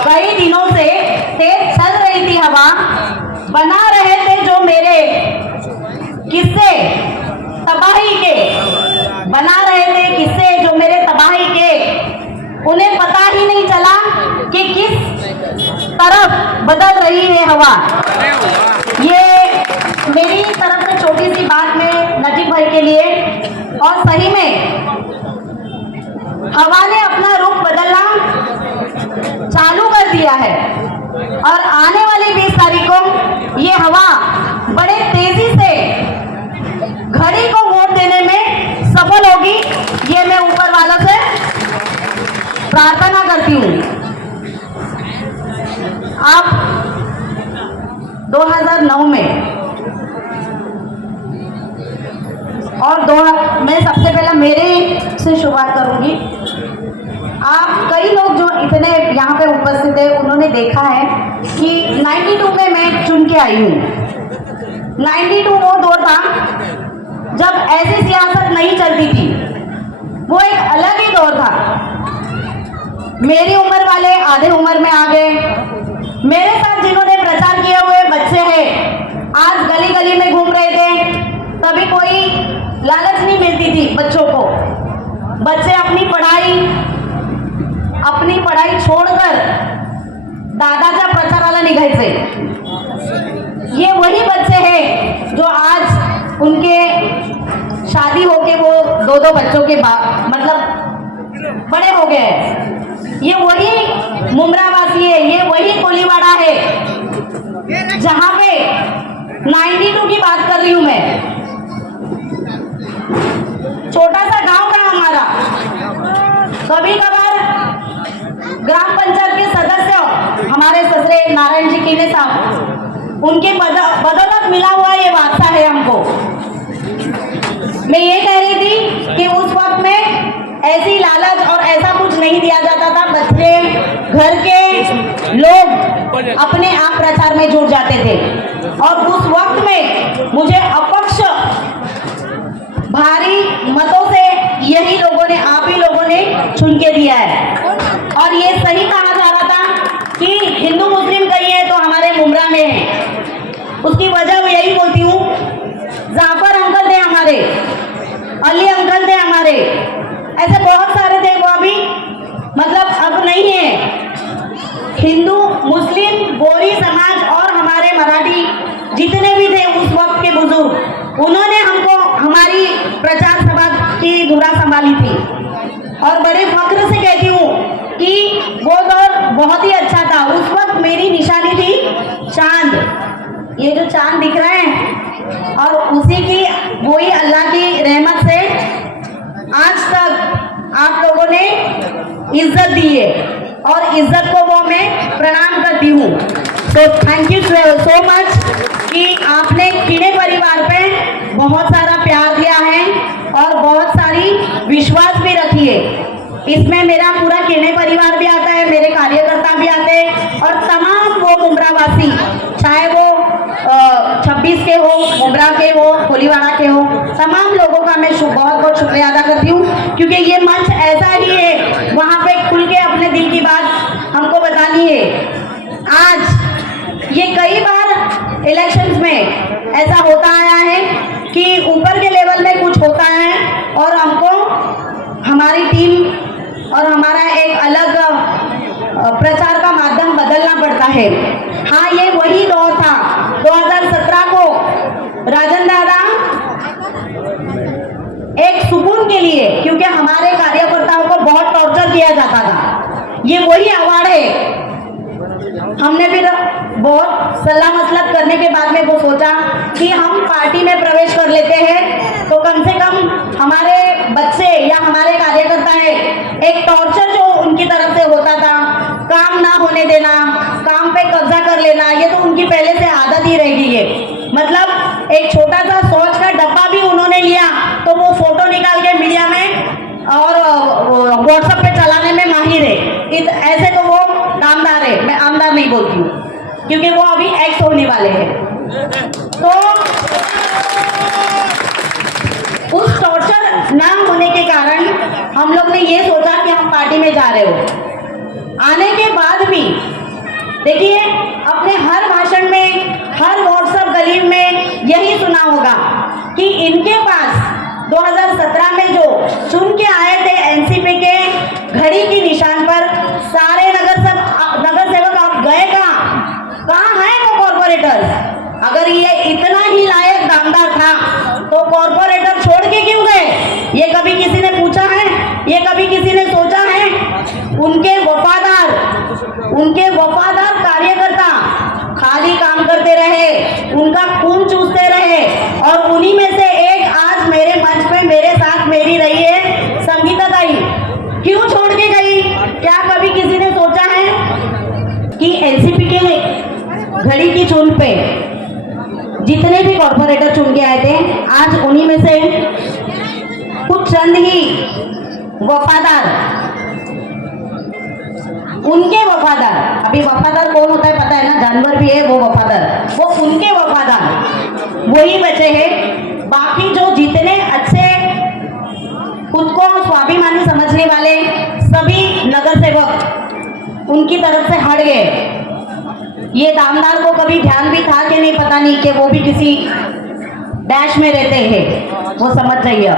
कई दिनों से तेज चल रही थी हवा, बना रहे थे जो मेरे किस्से तबाही के, बना रहे थे किस्से जो मेरे तबाही के। उन्हें पता ही नहीं चला कि किस तरफ बदल रही है हवा। ये मेरी तरफ से छोटी सी बात है नजीब भाई के लिए। और सही में हवा ने अपना रुख बदलना चालू कर दिया है और आने वाली 20 तारीख को ये हवा बड़े तेजी से घड़ी को वोट देने में सफल होगी। ये मैं ऊपर वाला से प्रार्थना करती हूँ। आप 2009 में और मैं सबसे पहले मेरे से शुरुआत करूंगी। आप कई लोग जो इतने यहाँ पे उपस्थित है उन्होंने देखा है कि 92 में मैं चुन के आई हूँ। 92 वो दौर था जब ऐसी सियासत नहीं चलती थी, वो एक अलग ही दौर था। मेरी उम्र वाले आधे उम्र में आ गए, मेरे साथ जिन्होंने प्रचार किए हुए बच्चे हैं, आज गली गली में घूम रहे थे, तभी कोई लालच नहीं मिलती थी बच्चों को। बच्चे अपनी पढ़ाई छोड़कर दादाच्या प्रचाराला निघायचे। ये वही बच्चे हैं जो आज उनके शादी होके वो दो बच्चों के मतलब बड़े हो गए हैं। ये वही मुमरावासी है, ये वही कोलीवाड़ा है जहां पे 92 की बात कर रही हूं मैं। छोटा सा गांव था हमारा। कभी कभार ग्राम पंचायत के सदस्य हमारे ससुरे नारायण जी कीने साहब, उनके बदौलत मिला हुआ ये वारसा है हमको। मैं ये कह रही थी कि उस वक्त में ऐसी लालच और ऐसा कुछ नहीं दिया जाता था। बच्चे घर के लोग अपने आप प्रचार में जुट जाते थे और उस वक्त में मुझे अपक्ष भारी मतों से यही लोगों ने, आप ही लोगों ने चुन के दिया है। और ये सही कहा जा रहा था कि हिंदू मुस्लिम कहीं है तो हमारे मुमरा में है। उसकी वजह मैं यही बोलती हूँ, जाफर अंकल थे हमारे, अली अंकल थे हमारे, ऐसे बहुत सारे थे। वो अभी मतलब अब नहीं है। हिंदू मुस्लिम गोरी समाज और हमारे मराठी जितने भी थे उस वक्त के बुजुर्ग, उन्होंने हमको हमारी प्रचार सभा की धुरा संभाली थी। और बड़े फख्र से कहती हूँ कि वो दौर बहुत ही अच्छा था। उस वक्त मेरी निशानी थी चांद, ये जो चांद दिख रहे हैं, और उसी की वही अल्लाह की रहमत से आज तक आप लोगों ने इज्जत दी है और इज्जत को वो मैं प्रणाम करती हूँ। तो थैंक यू सो मच कि आपने कीने परिवार पे बहुत सारा प्यार दिया है और बहुत सारी विश्वास भी रखी है। इसमें मेरा पूरा कीने परिवार भी आता है, मेरे कार्यकर्ता भी आते हैं और तमाम वो मुमरावासी, चाहे वो 26 के हो, मुमरा के हो, कोलीवाड़ा के हो, तमाम लोगों का मैं बहुत बहुत शुक्रिया अदा करती हूँ। क्योंकि ये मंच ऐसा ही है, वहाँ पे खुल के अपने दिल की बात हमको बतानी है। आज ये कई बार इलेक्शंस में ऐसा होता आया है कि ऊपर के लेवल में कुछ होता है और हमको हमारी टीम और हमारा एक अलग प्रचार का माध्यम बदलना पड़ता है। हाँ, ये वही दौर था 2017 को राजन दादा एक सुकून के लिए, क्योंकि हमारे कार्यकर्ताओं को बहुत टॉर्चर किया जाता था, ये वही अवार्ड है। हमने फिर बहुत सलाह मसलत करने के बाद में वो सोचा कि हम पार्टी में प्रवेश कर लेते हैं तो कम से कम हमारे बच्चे या हमारे कार्यकर्ता है, एक टॉर्चर जो उनकी तरफ से होता था, काम ना होने देना, काम पे कब्जा कर लेना, ये तो उनकी पहले से आदत ही रह गई है। मतलब एक छोटा सा सॉस का डब्बा भी उन्होंने लिया तो वो फोटो निकाल के मीडिया में और व्हाट्सएप पे चलाने में माहिर है। ऐसे तो वो नामदार है, मैं आमदार नहीं बोलती हूँ क्योंकि वो अभी एक्स होने वाले हैं। तो उस टॉर्चर ना होने के कारण हम लोग ने ये सोचा कि हम पार्टी में जा रहे हो। आने के बाद भी घड़ी की चुन पे जितने भी कॉर्पोरेटर चुन के आए थे, आज उन्हीं में से कुछ चंद ही वफादार, उनके वफादार, अभी वफादार कौन होता है पता है ना, जानवर भी है वो वफादार, वो उनके वफादार वही बचे हैं। बाकी जो जितने अच्छे खुद को स्वाभिमानी समझने वाले सभी नगर सेवक उनकी तरफ से हट गए। ये दामदार को कभी ध्यान भी था कि नहीं पता नहीं, कि वो भी किसी डैश में रहते हैं, वो समझ जाइए।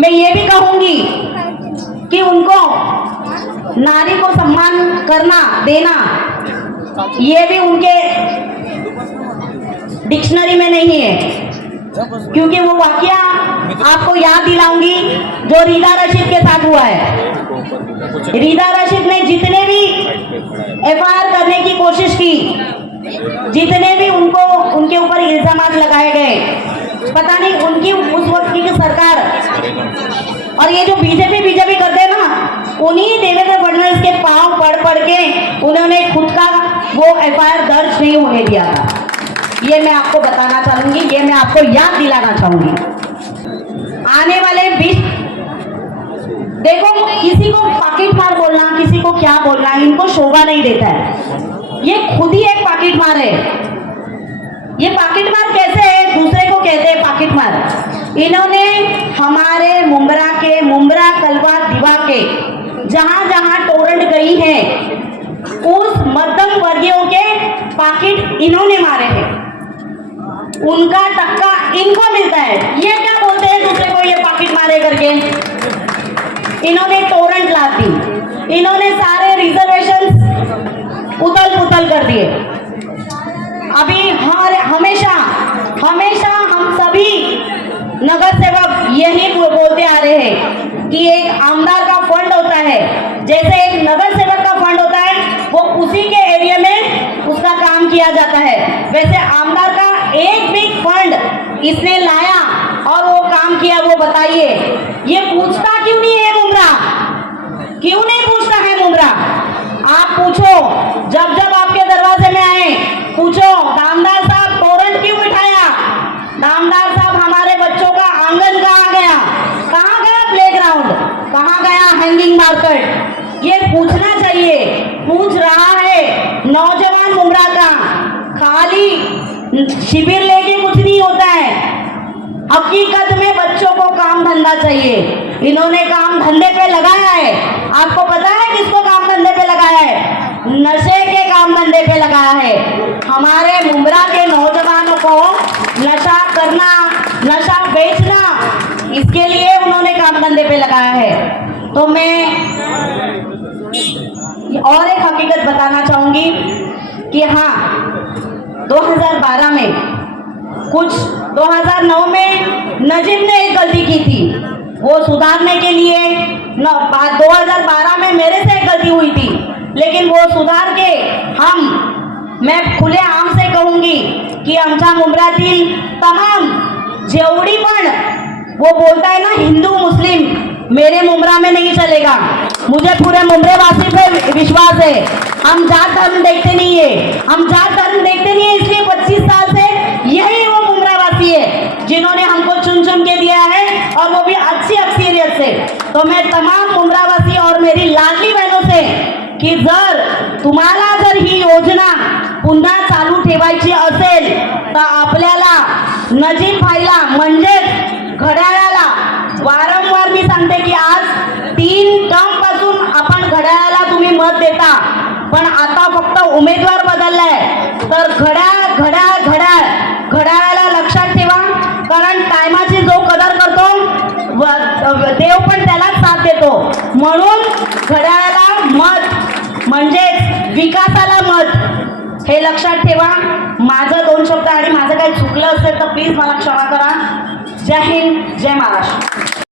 मैं ये भी कहूंगी कि उनको नारी को सम्मान करना देना ये भी उनके डिक्शनरी में नहीं है, क्योंकि वो वाकया आपको याद दिलाऊंगी जो रीदा रशीद के साथ हुआ है। रीदा रशीद ने जितने भी एफआईआर करने की कोशिश की, जितने भी उनको उनके ऊपर इल्जामात लगाए गए, पता नहीं उनकी उस वक्त की सरकार और ये जो बीजेपी करते हैं ना, उन्हीं देवेंद्र फडणवीस के पांव पड़ के उन्होंने खुद का वो एफआईआर दर्ज नहीं होने दिया था। ये मैं आपको बताना चाहूंगी, ये मैं आपको याद दिलाना चाहूंगी। आने वाले 20 देखो, किसी को पाकिट मार बोलना, किसी को क्या बोलना, इनको शोभा नहीं देता है। ये खुद ही एक पाकिट मार है। ये पाकिट मार कैसे है? दूसरे को कहते हैं पाकिट मार। इन्होंने हमारे मुंब्रा कलवा दिवा के जहां जहां टोरेंट गई है, उस मध्यम वर्गीयों के पाकिट इन्होंने मारे हैं, उनका टक्का इनको मिलता है। ये क्या बोलते हैं दूसरे को ये पाकिट मारे करके? इन्होंने टोरेंट ला दी, इन्होंने सारे रिजर्वेशन उथल पुथल कर दिए। अभी हमेशा हम सभी नगर सेवक यही बोलते आ रहे हैं कि एक आमदार का फंड होता है, जैसे एक नगर सेवक का फंड होता है, वो उसी के एरिया में उसका काम किया जाता है, वैसे आमदार का एक भी फंड इसने लाया और वो काम किया, वो बताइए। ये पूछता क्यों नहीं है मुंब्रा? क्यों नहीं पूछता है मुंब्रा? आप पूछो, जब जब आपके दरवाजे में आए पूछो, दामदार साहब टोरेंट क्यों बिठाया? दामदार साहब हमारे बच्चों का आंगन कहाँ गया? कहाँ गया प्लेग्राउंड? कहाँ गया हैंगिंग मार्केट? ये पूछना चाहिए। पूछ रहा है नौजवान मुंब्रा का, खाली शिविर लेके कुछ नहीं होता है। हकीकत में बच्चों को काम धंधा चाहिए। इन्होंने काम धंधे पे लगाया है। आपको पता है किसको काम धंधे पे लगाया है? नशे के काम धंधे पे लगाया है। हमारे मुंब्रा के नौजवानों को नशा करना, नशा बेचना, इसके लिए उन्होंने काम धंधे पे लगाया है। तो मैं और एक हकीकत बताना चाहूंगी कि हाँ, 2012 में 2009 में नजीब ने एक गलती की थी, वो सुधारने के लिए 2012 में मेरे से एक गलती हुई थी, लेकिन वो सुधार के मैं खुले आम से कहूंगी की आमच्या मुंब्र्यातील तमाम जेवढी पण वो बोलता है ना हिंदू मुस्लिम, मेरे मुंब्रा में नहीं चलेगा। मुझे पूरे मुंब्रे वासी पे विश्वास है। हम जात धर्म देखते नहीं है, हम जात धर्म देखते नहीं है, इसलिए 25 साल से यही वो मुंब्रा वासी है जिन्होंने हमको चुन चुन के दिया है, और वो भी अच्छी अक्सरियत से। तो मैं तमाम मुंब्रा वासी और मेरी लाडली बहनों से की तुम्हाला जर ही योजना पुन्हा चालू ठेवायची असेल तर आपल्याला नजीब भाईला म्हणजेच घड्याळाला, वारंवार मी सांगते की आज 3 टर्म पासून आपण घड्याळाला तुम्ही मत देता, पण आता फक्त उमेदवार बदललाय, तर घड्याळाला लक्षात ठेवा, कारण टायमाची जो कदर करतो देव पण त्यालाच साथ देतो। म्हणून घड्याळाला मत म्हणजे विकासाला मत, हे लक्षात ठेवा। माझं 2 शब्द आणि माझं काही चुकलं असेल तर प्लीज मला क्षमा करा। जय हिंद, जय महाराष्ट्र।